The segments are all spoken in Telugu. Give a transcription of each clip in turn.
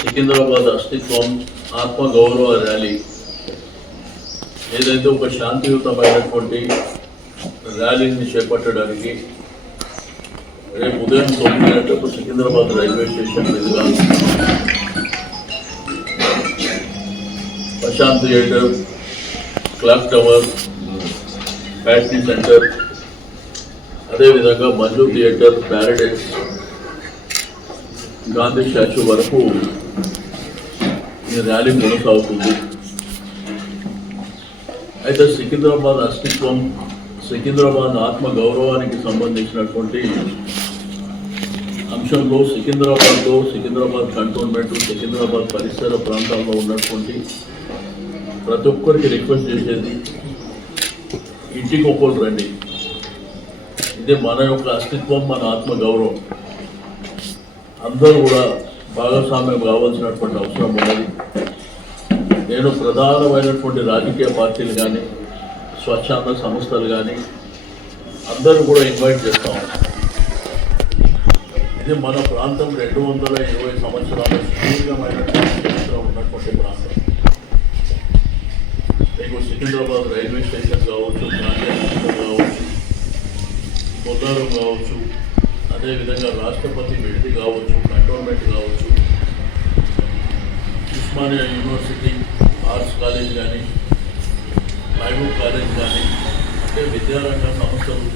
సికింద్రాబాద్ అస్తిత్వం ఆత్మగౌరవ ర్యాలీ ఏదైతే ఒక శాంతియుతమైనటువంటి ర్యాలీని చేపట్టడానికి రేపు ఉదయం 9 గంటలకు సికింద్రాబాద్ రైల్వే స్టేషన్ మీదుగా Prashant theatre, clock tower, factory centre, అదేవిధంగా Manju theatre, Paradise, Gandhi statue వరకు ఈ ర్యాలీ కొనసాగుతుంది. అయితే సికింద్రాబాద్ అస్తిత్వం, సికింద్రాబాద్ ఆత్మ గౌరవానికి సంబంధించినటువంటి అంశంలో సికింద్రాబాద్ కంటోన్మెంట్, సికింద్రాబాద్ పరిసర ప్రాంతాల్లో ఉన్నటువంటి ప్రతి ఒక్కరికి రిక్వెస్ట్ చేసేది, ఇంటికి ఒక్కరు రండి. ఇది మన యొక్క అస్తిత్వం, మన ఆత్మ గౌరవం. అందరూ కూడా భాగస్వామ్యం కావాల్సినటువంటి అవసరం ఉన్నది. నేను ప్రధానమైనటువంటి రాజకీయ పార్టీలు కానీ, స్వచ్ఛంద సంస్థలు కానీ అందరూ కూడా ఇన్వైట్ చేస్తాం. ఇది మన ప్రాంతం 220 సంవత్సరాల సుదీర్ఘమైనటువంటి చరిత్ర ఉన్నటువంటి ప్రాంతం. మీకు సికింద్రాబాద్ రైల్వే స్టేషన్ కావచ్చు, గాంధీ కావచ్చు, బొల్లారం కావచ్చు, అదేవిధంగా రాష్ట్రపతి బిల్డింగ్ కావచ్చు, కంటోన్మెంట్ కావచ్చు, ఉస్మానియా యూనివర్సిటీ ఆర్ట్స్ కాలేజ్ కానీ, మహబూబ్ కాలేజ్ కానీ, అంటే విద్యారంగ సంస్థలు.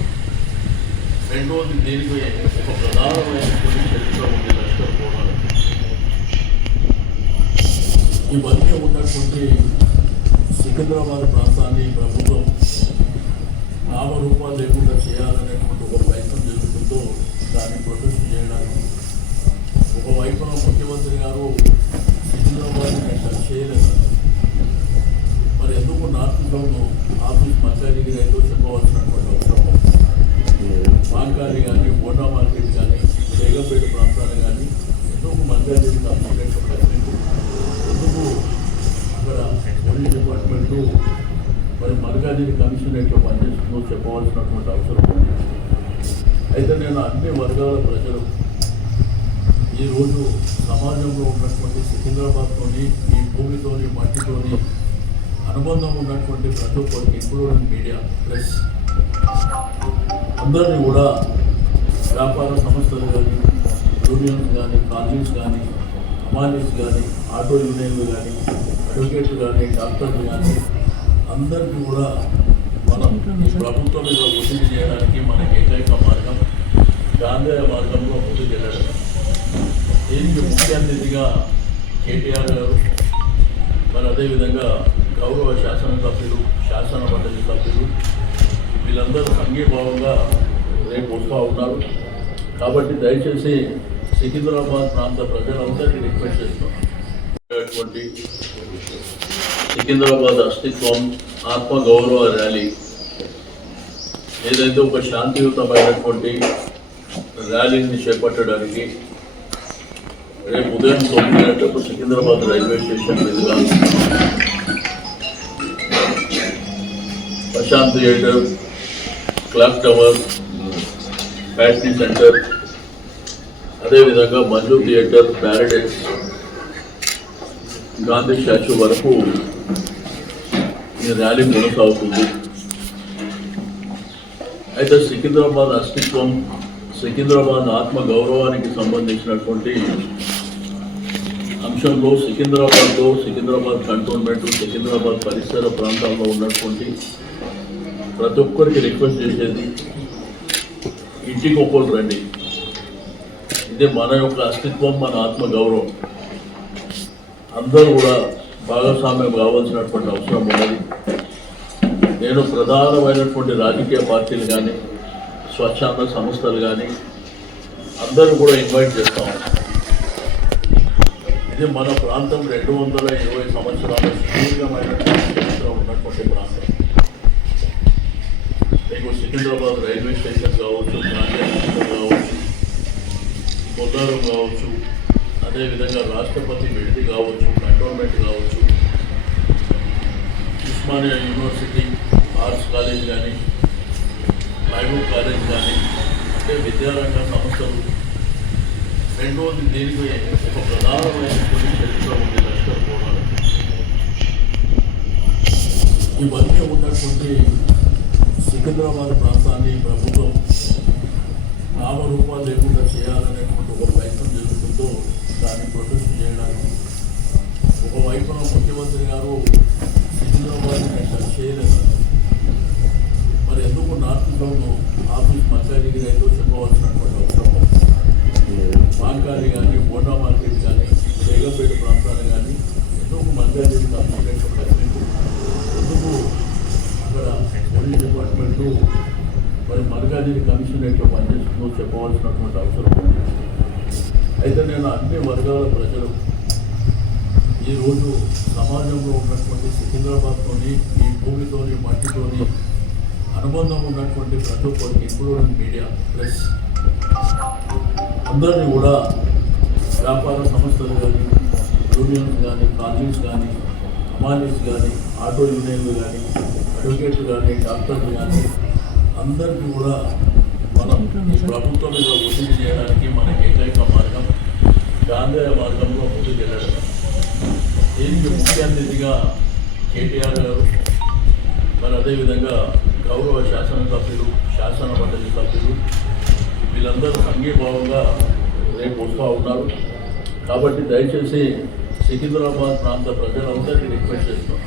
రెండోది దీనికి ఒక ప్రధానమైనటువంటి చరిత్ర ఉంది, లష్కర్ పోరాటం. ఇవన్నీ ఉన్నటువంటి సికింద్రాబాద్ ప్రాంతాన్ని ప్రభుత్వం నామరూపాలు లేకుండా చేయాలనేటువంటి ఒక ప్రయత్నం జరుగుతుందో దాన్ని ప్రొటెస్ట్ చేయడానికి ఒకవైపున ముఖ్యమంత్రి గారు సికింద్రాబాద్ని టచ్ చేయలేదు. మరి ఎందుకు నార్త్ జోన్ ఆఫీస్ మల్కాజిగిరి అయితే చెప్పవలసినటువంటి అవసరం. మాంకారి కానీ, బోటా మార్కెట్ కానీ, బేగంపేట ప్రాంతాలు కానీ ఎందుకు మల్కాజిగిరి కమిషనరేట్ ప్రశ్నించు, ఎందుకు అక్కడ పోలీస్ డిపార్ట్మెంటు మరి మల్కాజిగిరి కమిషనరేట్లో పనిచేస్తుందో చెప్పవలసినటువంటి అవసరం ఉంది. అయితే నేను అన్ని వర్గాల ప్రజలు ఈరోజు సమాజంలో ఉన్నటువంటి సికింద్రాబాద్తోని, ఈ భూమితోని, మట్టితోని అనుబంధం ఉన్నటువంటి ప్రతి ఒక్కరికి, ఇంక్లూడింగ్ మీడియా, ప్రెస్ అందరినీ కూడా వ్యాపార సంస్థలు కానీ, యూనియన్స్ కానీ, కాలనీస్ కానీ, అమాలీస్ కానీ, ఆటో యూనియన్లు కానీ, అడ్వకేట్లు కానీ, డాక్టర్లు కానీ అందరికీ కూడా మనం ఈ ప్రభుత్వం మీద ఒత్తిడి చేయడానికి మనకి ఏకైక మార్గం గాంధేయ మార్గంలో ముందుకు వెళ్ళడం. దీనికి ముఖ్య అతిథిగా కేటీఆర్ గారు, మరి అదేవిధంగా గౌరవ శాసనసభ్యులు, శాసన మండలి సభ్యులు వీళ్ళందరూ సంఘీభావంగా రేపు వస్తూ ఉన్నారు. కాబట్టి దయచేసి సికింద్రాబాద్ ప్రాంత ప్రజలందరికీ రిక్వెస్ట్ చేస్తున్నాం. సికింద్రాబాద్ అస్తిత్వం ఆత్మగౌరవ ర్యాలీ ఏదైతే ఒక శాంతియుతమైనటువంటి ర్యాలీని చేపట్టడానికి రేపు ఉదయం 9 గంటలకు సికింద్రాబాద్ రైల్వే స్టేషన్ మీదుగా Prashant theatre, clock tower, factory centre, అదేవిధంగా Manju theatre, Paradise, Gandhi statue వరకు ఈ ర్యాలీ కొనసాగుతుంది. అయితే సికింద్రాబాద్ అస్తిత్వం, సికింద్రాబాద్ ఆత్మ గౌరవానికి సంబంధించినటువంటి అంశంలో సికింద్రాబాద్ కంటోన్మెంట్, సికింద్రాబాద్ పరిసర ప్రాంతాల్లో ఉన్నటువంటి ప్రతి ఒక్కరికి రిక్వెస్ట్ చేసేది, ఇంటికి ఒక్కరు రండి. ఇది మన యొక్క అస్తిత్వం, మన ఆత్మ గౌరవం. అందరూ కూడా భాగస్వామ్యం కావాల్సినటువంటి అవసరం ఉన్నది. నేను ప్రధానమైనటువంటి రాజకీయ పార్టీలు కానీ, స్వచ్ఛంద సంస్థలు కానీ అందరూ కూడా ఇన్వైట్ చేస్తాం. ఇది మన ప్రాంతం 220 సంవత్సరాల సుదీర్ఘమైనటువంటి చరిత్ర ఉన్నటువంటి ప్రాంతం. మీకు సికింద్రాబాద్ రైల్వే స్టేషన్ కావచ్చు, గాంధీ కావచ్చు, బొల్లారం కావచ్చు, అదేవిధంగా రాష్ట్రపతి బిల్డింగ్ కావచ్చు, కంటోన్మెంట్ కావచ్చు, ఉస్మానియా యూనివర్సిటీ ఆర్ట్స్ కాలేజ్ కానీ, మహబూబ్ కాలేజ్ కానీ, అంటే విద్యారంగ సంస్థలు. రెండవది దీనికి ఒక ప్రధానమైనటువంటి చరిత్ర ఉంది లష్కర్ పోరాటం. ఇవన్నీ ఉన్నటువంటి సికింద్రాబాద్ ప్రాంతాన్ని ప్రభుత్వం నామరూపాలు లేకుండా చేయాలనేటువంటి ఒక ప్రయత్నం జరుగుతుందో దాన్ని ప్రొటెస్ట్ చేయడానికి ఒకవైపున ముఖ్యమంత్రి గారు సికింద్రాబాద్ని టచ్ చేయలేదు. మరి ఎందుకు నార్త్ జోన్ ఆఫీస్ మల్కాజిగిరి అయితే చెప్పవలసినటువంటి అవసరం. మాంకాలి కానీ బోండా మార్కెట్ కానీ బేగంపేట ప్రాంతాలు కానీ ఎందుకు మల్కాజిగిరి కమిషనరేట్ పెట్టలేదు? ఎందుకు అక్కడ పోలీస్ డిపార్ట్మెంటు మరి మల్కాజిగిరి కమిషనరేట్లో పనిచేస్తుందో చెప్పవలసినటువంటి అవసరం ఉంది. అయితే నేను అన్ని వర్గాల ప్రజలు ఈరోజు సమాజంలో ఉన్నటువంటి సికింద్రాబాద్తోని ఈ భూమితోని మట్టితోని అనుబంధం ఉన్నటువంటి ప్రతి ఒక్కరికి ఇంక్లూడింగ్ మీడియా ప్రెస్ అందరినీ కూడా వ్యాపార సంస్థలు కానీ యూనియన్స్ కానీ కాలనీస్ కానీ అమాలీస్ కానీ ఆటో యూనియన్లు కానీ అడ్వకేట్లు కానీ డాక్టర్లు కానీ అందరికీ కూడా మనం ఈ ప్రభుత్వం మీద ఒత్తిడి చేయడానికి మన ఏకైక మార్గం గాంధేయ మార్గంలో ముందుకు వెళ్ళడం. దీనికి ముఖ్య అతిథిగా కేటీఆర్ గారు మరి అదేవిధంగా గౌరవ శాసనసభ్యులు శాసన మండలి సభ్యులు వీళ్ళందరూ సంఘీభావంగా రేపు వస్తూ ఉన్నారు. కాబట్టి దయచేసి సికింద్రాబాద్ ప్రాంత ప్రజలందరికీ రిక్వెస్ట్ చేస్తున్నాం,